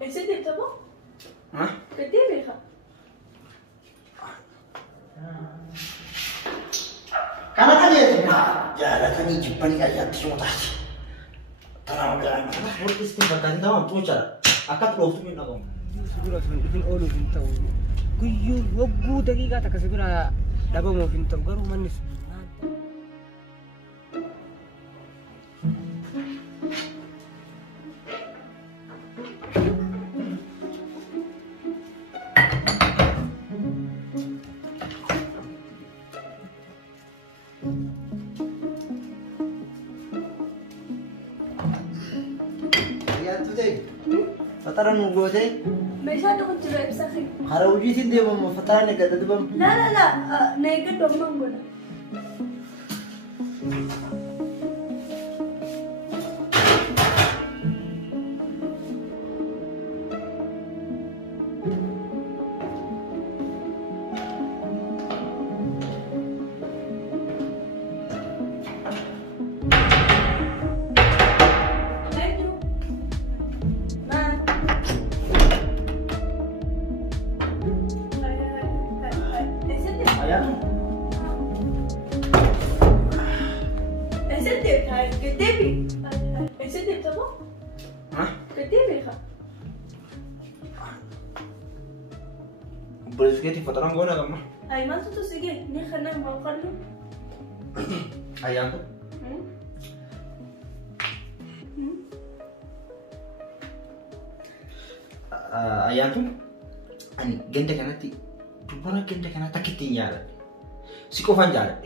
Ese te tamo? Hah? Kedai mereka. Kana kan ya? Jalan kan ini jepang kayak tiung tadi. Terang jalan mana? Murti setiap kali tahu tuh cara. Akak loh tuh minta kamu. Segera sudah bikin olu bintang. Kuyu wagu tadi kata kesegera dapat mau bintang baru manis. فترة موجودة؟ Mesha tu kunci rep sakit. خروجي تندي بام فترة نقدر تبام. La, naik domang guna. Bersih fotoran gue nak mah. Ay, masuk tu sige. Ni kena mau kan lu? Ayam tu. Ayam tu. Ani gente kan nanti. Dubara gente kan nanti kitinya. Si kau fanjar.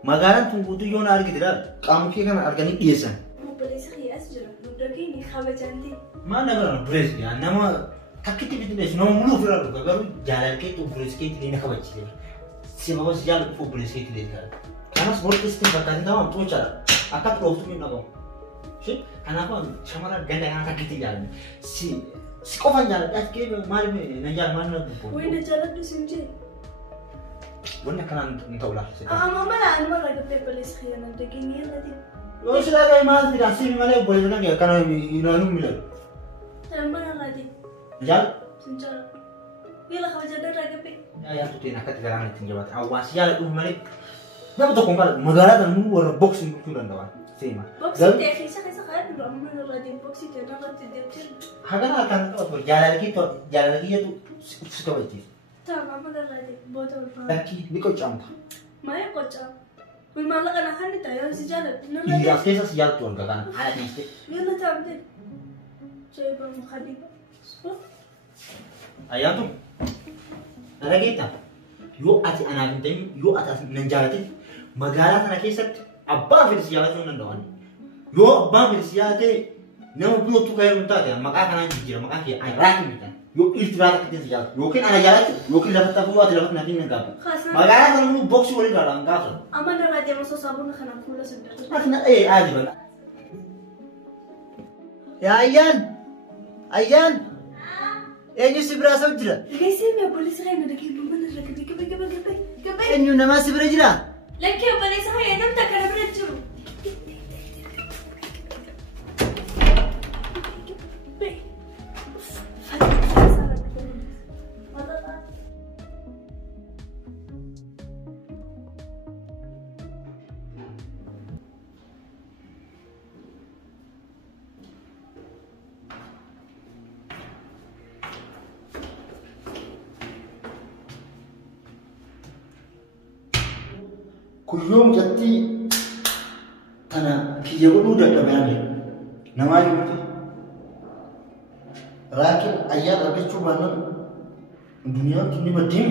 Magaran tunggu tu yon harga tidak. Kamu kira kan harga ni biasa. Mau beli sekias jeruk. Udah gini khabar cantik. Mana kan beres ya? Nama takiti bitin deh. Nama mulu viral. Baru jalan ke tu beres ke ini nak baca je. Si bawa si jalan tu beres ke itu kan. Karena sport itu berkaitan dengan tu cara. Akak loh tu minta kamu. Si, kenapa? Sama lah ganda yang takiti jalan. Si kau fanjar. Ke mari nanjar mana tu. Wih, nak jalan tu sini. Bukan kan entah ulah. Mama lah, anu lagi beli sekian nanti gini nanti. Lo sudah kayak mas tidak sih mana boleh bilang ya karena ini anu milan. Mana lagi? Jal. Senjata. Bila kau jadi lagi pe. Ya tu dia nak ketinggalan di tinggi banget. Awas ya itu mari. Dia betul kongkar. Magara dan mu war boxing tu dan dawan. Sema. Boxing teh kisah kaya dulu. Mana lagi boxing teh nak jadi dia. Hagan akan tu jalan lagi ya tu suka baca. Tak, mama dah lagi botol. Lagi ni kau cam. Maya kocak. Memang lah kan akan ditayar si jalan. Iya, saya sial tuan kan. Ada ni sih. Dia nak cam deh. Coba makan di. Ayam tu. Ada kita. Yo ati anak penting, yo atas menjadi magara tanah kisah. Abang versi sial tu nandawan. Yo abang versi sial tu. Nama pun tu kaya muntah dia. Maka kan anjir, maka dia ayah kita. Yo istirahat kita sial. Yo kan ada jalan tu. Yo kan dapat tahu atau dapat nanti menggabung. Magara tanah mu box boleh dalam kau. Aman dah lagi masuk sabun nak kena pula sudah. Masih aja bang. Ya Ayan. Enyu si berasa jira. Lagi me boleh saya nak lagi mana lagi ke. Enyu nama si berasa jira. Lagi boleh saya enam tak kena beraju. Kuyum jati tanah kijabu udah ada banyak. Nama itu rakyat ayat rakyat coba dunia kini berdim.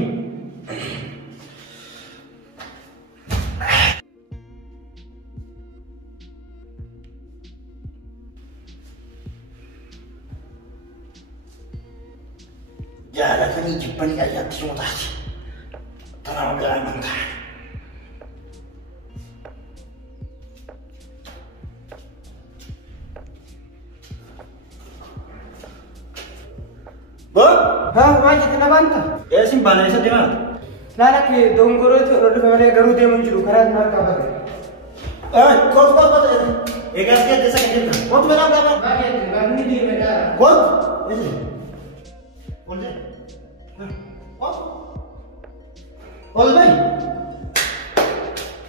Jalan kan ini jepang ayat semua tadi. Tanah jalan mentah. Hah, macam mana bantah? Ya simpan aja dia. Nara ke dongkoro itu roda family garu dia muncul karan nak apa? Kau. Egas dia desa kerja. Kau tu berapa? Bagian ini dia mereka. Kau? Ini. Oleh. Oh. Oleh.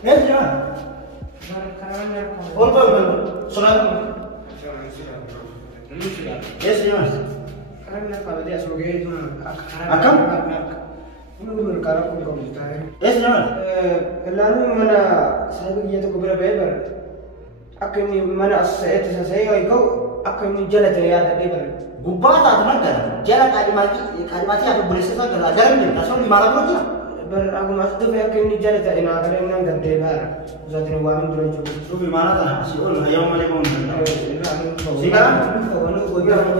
Jangan. Oleh. Solat. Yes, jangan. Karena kalau dia sebagai itu Akam? Menurut kalau aku komentar. Yes, jangan. Lalu mana saya begitu keberapa beber. Akan mana saya kau akan jalan terlihat beber. Gubbaa taatu nagara. Jala kalimati apa boleh sesuatu kalau ajaran dia. Kasih di malam lagi. Ber aku masuk tu akan jalan terlihat nak kalian nang gede bar. Zat ni wamin tu juga. Itu di mana tanah? Si ul hayam mali pun. Sekarang kau anu kau jangan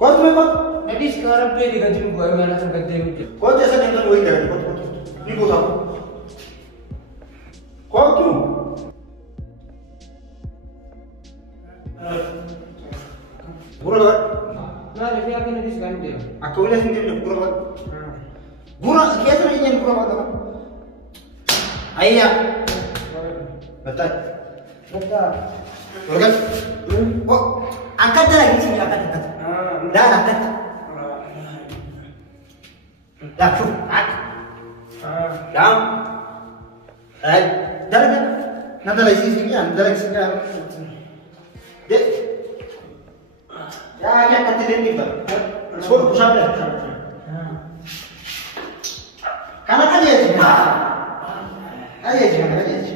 Kau tu memang. Jadi sekarang play di kantin gua mana tergede itu. Kau jasa dengan woi dah. Ni kau tahu. Kau tu. Guru kan? Nah, jadi aku nanti sekarang dia. Aku boleh sendiri guru kan? Guru kiasa ni yang guru kan? Ayah. Betul. Betul. Guru kan? Oh, angkat dah lagi sini angkat. Dah angkat. Dah tu. Dah. Dah. Nanti lagi sini kan? Dah lagi sini. Dek. Ya, ya katirin ni ba. Suruh pusat dah. Karena kan dia je. Ayo je, ayo je.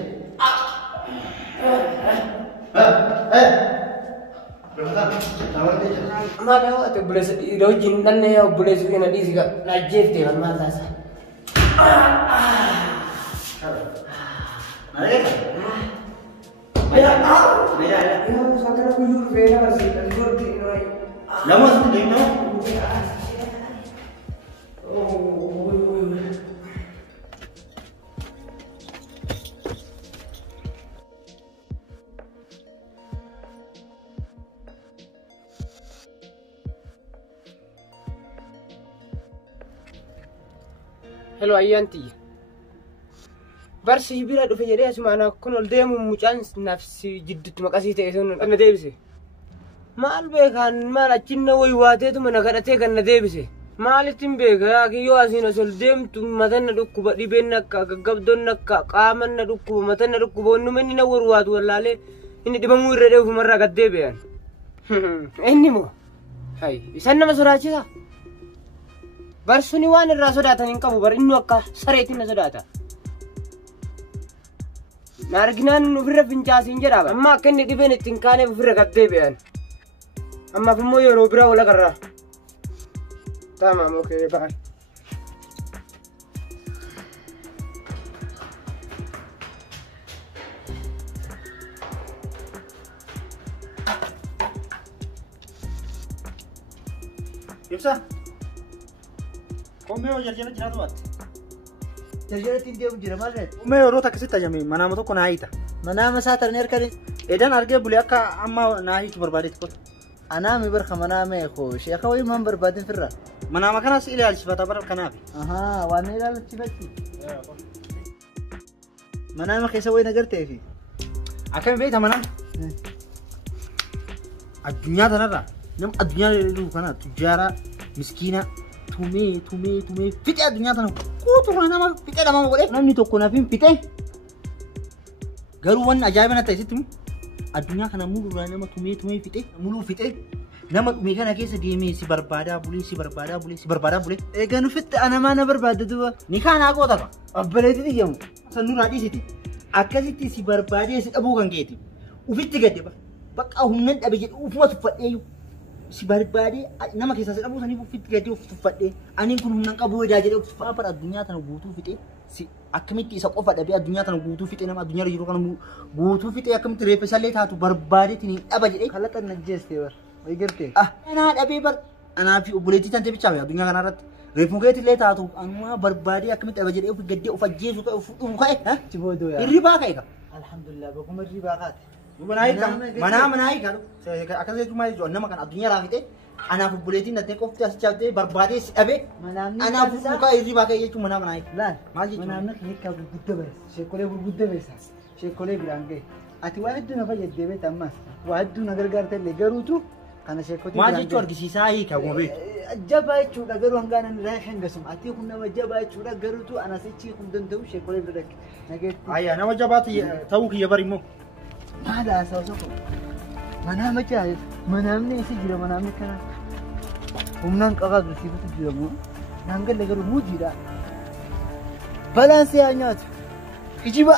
Berapa? Tawar dia. Mana awak tu boleh rojin dan ni awak boleh suka nanti juga najib dia kan masa sah. Mana dia? Ya, Beda. ya sekarang aku jujur beda sih. Jujur di noi. Lama sudah dia mana? Hello Ayanti. Barsi bira dhufe jedhee asuma ana kun ol deemu mucaan nafsi jidduutti maqasii ta'e sun na deebise. Maal beekan maal achinna way waateetu mana kadhatee kan na deebise. Maalittiin beekaa kiyyoo asiin os ol deemtu matan na dhukkuba dhibeen akka gaggabdoon akka qaaman na dhukkuba matan na dhukkuba onnuma inni na warwaatu wallaalee inni dhibamuu irra dheefu marraa gad deebi'an. Inni moo? Hai isan nama sodaachisa. Barsuni waan irraa sodaatan hin qabu bar inni akka sareetiin na sodaata. Narginaan ofirra fincaasiin jedha amma akka inni dhibeen ittiin kaaneef ofirra gad deebi'an. Ammaaf immoo yeroo biraa wal agarra. Tamam, okay, bye. Ibsa. Komeo jarjana jiraatu waat. Jarjana tindeemu jira maal ta'e? Komeo yeroo takkisitti ajame manaama tokko naa hiita. Manaama isaa taranii harkanii. Edan argee bulee akka amma naa hiitu barbaadeeti kota. Anaami barka manaama eekoo sheeka wayii maan barbaadin firra. Manaama kanas ilaalchifata bara kanaafi. Ahaa waan ilaalchifatti. Manaama keessa wayii nagarteefi. Akkami beekta manaan? Addunyaa tanarraa nama addunyaa jedhu kana tujjaaraa miskiina tumee fixee addunyaa tana kuuturraa nama fixee dhamama godhee namni tokko nafiin fixee garuu wanni ajaa'iba na ta'e sitti addunyaa kana muluurraa nama tumee fixee muluu fixee nama dhumee kana keessa deemee si barbaadaa bulee. Egaa nufitti anamaa na barbaadda duuba. Ni kaanaa goota ka. Obboleetti dhiyyamu. Sannuurraa dhiisiti. Akkasitti si barbaadee si dhabuu kan keeti. Ufitti gadde bakka humna dhabe jedhe ufuma tuffadheeyyuu. Si barbaadee nama keessaa si dhabuu saniif ufitti gadde uf tuffadhee. Ani kun humna qabu edaa jedhee uf tuffadhee bara addunyaa tana guutuu fixee. Si akkamitti isa qofa dhabee addunyaa tana guutuu fixee nama addunyaa jiru kana guutuu fixee akkamitti reeffa isallee taatu barbaadeetiin dhaba jedhee. Kalaqa najjeestee bara. Wayi gartee. Anaa dhabee bara. Anaa fi obboleettii tante bichaa addunyaa kanarratti. Reeffa keetillee taatu anuma barbaadee akkamitti dhaba jedhee uf gaddee uf ajjeesu ka'e uf dhumu ka'e. Chiboodoo yaa. Hirribaa ka'e ka. Alhamdulillah bakuma hirribaa kaate. Manaa hiika akkas jechuun maal jechuudha nama kana addunyaa raafite anaaf obboleettiin nattee qofti as chaabtee barbaadee si dhabe anaaf mukaa hirribaa ka'e jechuun manaa hiika. Laal maal jechuudha. manaamna hiikaa gurguddaa beessa sheekolee gurguddaa beessa sheekolee biraan ga'e ati waa hedduu na fayyaddee beekta ammas waa hedduu na gargaarta illee garuutu Kana sheekoti. Maal jechuun argisiisaa hiika akkuma beektu. Jabaa jechuudha garuu hangaan inni irraa hangasuma. Ati kun nama jabaa jechuudha garuutu anasichi kun danda'u sheekolee bira dhaqe. Nageetti. Ayyaa nama jabaati ta'uu kiyya bari immoo. Maal haasawu tokko. Manaa machaa manaamni isi jira manaamni kana. Humnaan qabaa agirsiifatu jira moo. Naan galle garuu muujiidha. Balaansii haa nyaatu. Kijiba.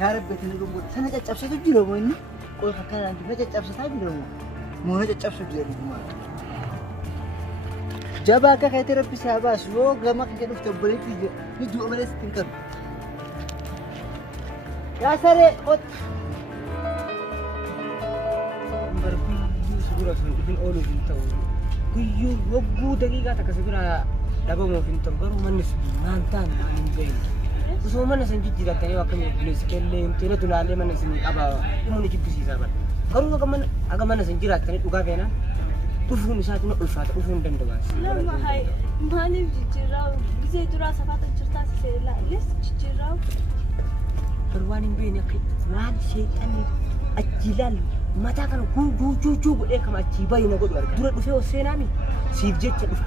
Yaa rabbeetti na gomboodha. Sana caccabsatu jira moo inni? Qoy fakkaatan na caccabsataa jira moo? Moo na caccabsu jira dhugumaa. Jabaa akka keetti rabbisi haa baasu yoo gama kan dhufte obboleetti jira. Ni du'a malee sitti hin qabu. Yaa saree qotta. Barbiyyuu sigura sun dhufin ooluuf hin ta'u. Guyyuu wagguu daqiiqaa takka sigura dhabamuuf hin ta'u garuu manni sun naan ta'an hin beeku. Osoo mana san jijjiirattanii akkamiin bilisa kellee himteera tulaalee mana san qaba dhumuun jibbisiisaa bara. Garuu akka mana san jiraattanii dhugaa feenaan dhufuun isaati na ulfaata dhufuu hin danda'aas. Lama hai maaliif jijjiirraa gisee duraa safaata jirtaa siseelaa illee jijjiirraa. Garuu waan hin beekne akka waan sheexanni achi ilaalu mataa kana guutuu godhee kama achii bayi na godhu arga. Dura dhufee seenaami siif jecha dhufa.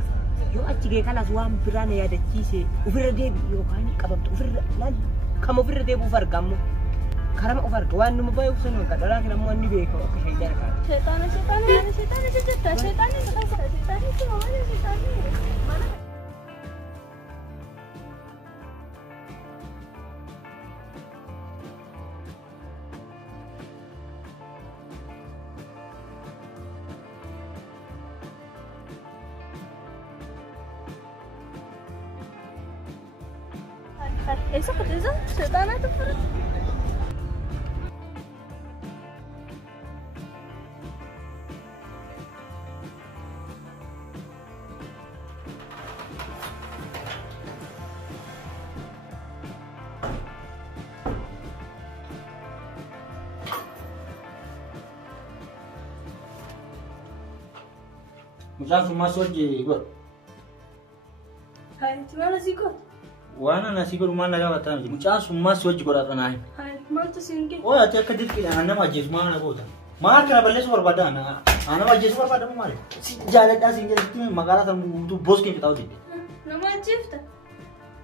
Yoo achi gee kalaas waan biraa na yaadachiise ofirra deebi yookaan qabamtu ofirra laal kama ofirra deebi'uuf argamu. Karama of arga waan nama baay'ee uffannu kan dhalaa kan ammoo inni beeku akka sheeydaan argaa. Sheexaana jijjiirtaa sheexaanii mana. Eso que te dice, se dan a tu fuera. Mucaan sun maal hojii godhu? Hai, tu mana sih kau? Waan ana si godhu maal nagaa battaa miti. Mucaan sun maal hojii godhaa kanaa hin. Hai, maal tu singgih? Oo ati akka dirqiidhaan nama ajjeesu maal na goota? Maal kana balleessu barbaada nama ajjeesu barbaadamu maali? Si jaaladhaa siin jedhatti magaalaa tan guutuu booskee fixaa hojjette. Nama ajjeefta?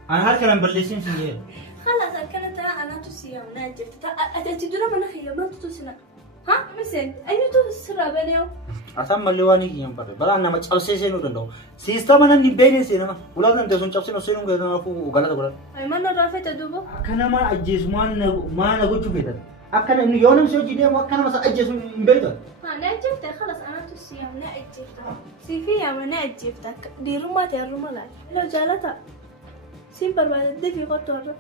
Ani harka nan balleessin siin jedhe. خلاص أكلت أنا تسيام ناجفت أتأتي دورة من خيام ما تتوسنا ها مثلا أين تسرى بنيو Asaan mallee waan hin barre balaa nama cabsee seenuu danda'u. Siistama namni beekne seenama. Ulaa namtee sun cabsee seenuu gadi galata godhan. أي ما نرافع تدوبه Akka nama ajjeesu maal na gochuu beektan. Akka namni yoo namni hojii deemu akka nama ajjeesu hin beektan. ها ناجفت خلاص أنا تسيام ناجفت سيفي أما ناجفت ديرما تيرما لا لو جالتها سيمبر بعد الدفي قطر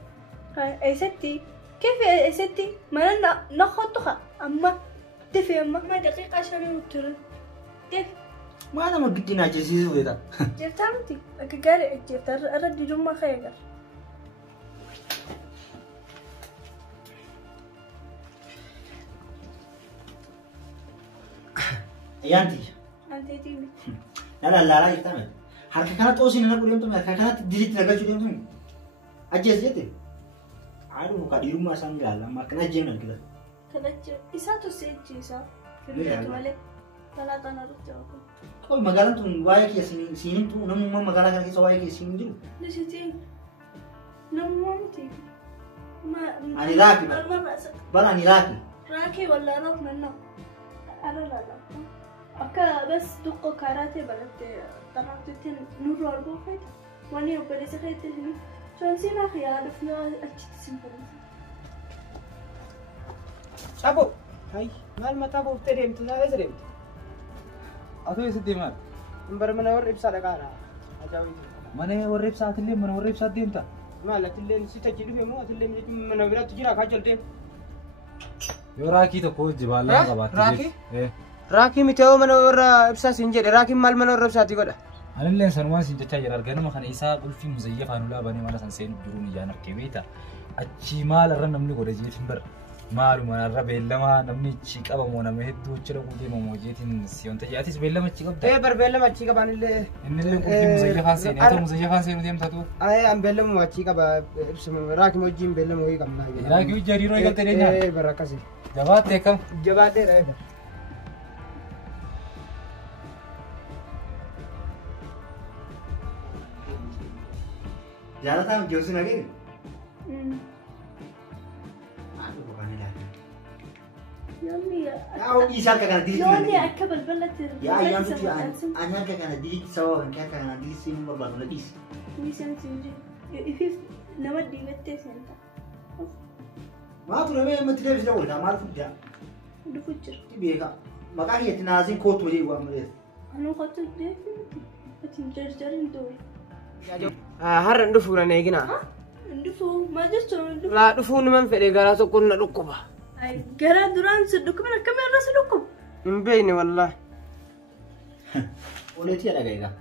أي ستي كيف أي ستي ما نخطها أما دفي أما ما دقيقة عشان يوتر كيف Maa nama giddi na ajjeesisu beektan. جفتامتي أكجاري جفت أرد ديرما خير Ayyaanti. أنت تيجي Laalaa jirtaa miti. Harka kana xoosii nana deemtu harka kanatti diriitti nagachuu deemtu ajjees jette. Haadhu mukaa dhiirummaa isaan ilaalla amma akkana ajjeenu argita. كذا إساتو سيجيسا في البيت مالك ثلاثة نرجع Qoy magaalaan tun waa'ee kiyya siinintu namummaa magaalaa kana keessa waa'ee kiyya siinin jiru. ليش تين نمومتي ما Ani raaki مرة bara ani raaki. راكي ولا روح منه أنا لا أكا بس دقة كاراتي بلت طلعت تين نور أربعة خيط واني وبليس خيط هني شو نسينا خيال فيها أشتي سنبل Sabo. Hai, maal mataa booftee deemtu naa eessa deemtu? Atoo eessa deemaa? Bara mana warra ibsaa dhaqaadha. Ajaa'iba. Mana warra ibsaatillee mana warra ibsaatti deemta? Maal atilleen si tachi dhufe moo atilleen mana biraatti jira kaa jalteen? Yoo raakii tokko hojii baallaa qabaatte. Raakii? Raakii miti yoo mana warra ibsaa siin jedhe raakiin maal mana warra ibsaatti godha? Anillee sanumaan siin jechaa jira arganuma kana isaa qulfii muzayyafaan ulaa banee mana san seenuuf jiruun iyyaan argee beekta. Achii maal irra namni godhe jeetiin bara. Maaluma irra beellama namni achi qabamoo nama hedduu achi dhaquu deemamoo jeetiin si wanta jaatis beellama achi qabda. Bar beellama achi qabaanillee. Innillee qulfii muzayyafaan seenee haa ta'u muzayyafaan seenuu deemtatu. An beellamu achi qaba ibsuma raakii wajjin beellama wayii qabna. Raakii hojii hariiroo eegalte deenyaa. Bara akkasii. Jabaattee kam? Jabaadheedha eeba. Jaalataan Joonsi nagee. Maal bukan ilaalu. Yoonni isaa akka kana diitti. Yoonni akka balbalatti. Yaa ayyaan tuti ani akka kana diitti sababa kan akka kana diitti siin barbaadu na dhiisi. Wiisan sinji. Ifif nama diibattee seenta. Maa ture mee matti deebisee waliin maal fuddaa? Dhufu jira. Beeka maqaa keetti naasiin kootu malee waan malees. Anu kootu deebiin. Ati jarjarin dooyi. Har'a dhufu na eegina. Dhufu maal jechuun dhufu. Laa dhufuu niman fedhe garaa tokko na dhukkuba. Garaa duraan si dhukkuban akkamii irra si dhukkuba? Hin beekne wallaahi. Oleetii adha gaheegaa.